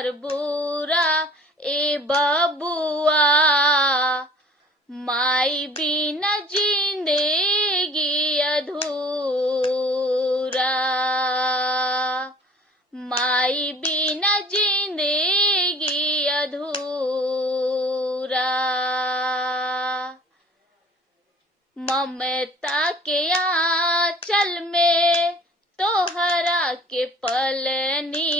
संसार बुरा ए बबुआ, माई बिना जिंदगी अधूरा, माई बिना जिंदगी अधूरा। ममता के आंचल में तोहरा के पलनी,